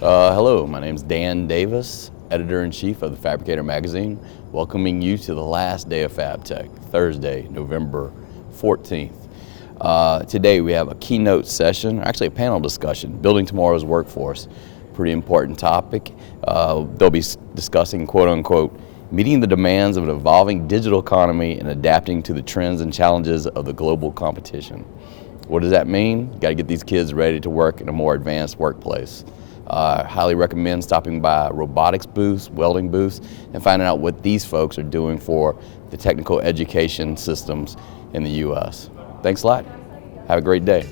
Hello, my name is Dan Davis, Editor-in-Chief of the Fabricator magazine, welcoming you to the last day of FABTECH, Thursday, November 14th. Today we have a keynote session, actually a panel discussion, Building Tomorrow's Workforce. Pretty important topic. They'll be discussing, quote-unquote, meeting the demands of an evolving digital economy and adapting to the trends and challenges of the global competition. What does that mean? Got to get these kids ready to work in a more advanced workplace. Highly recommend stopping by robotics booths, welding booths, and finding out what these folks are doing for the technical education systems in the U.S. Thanks a lot. Have a great day.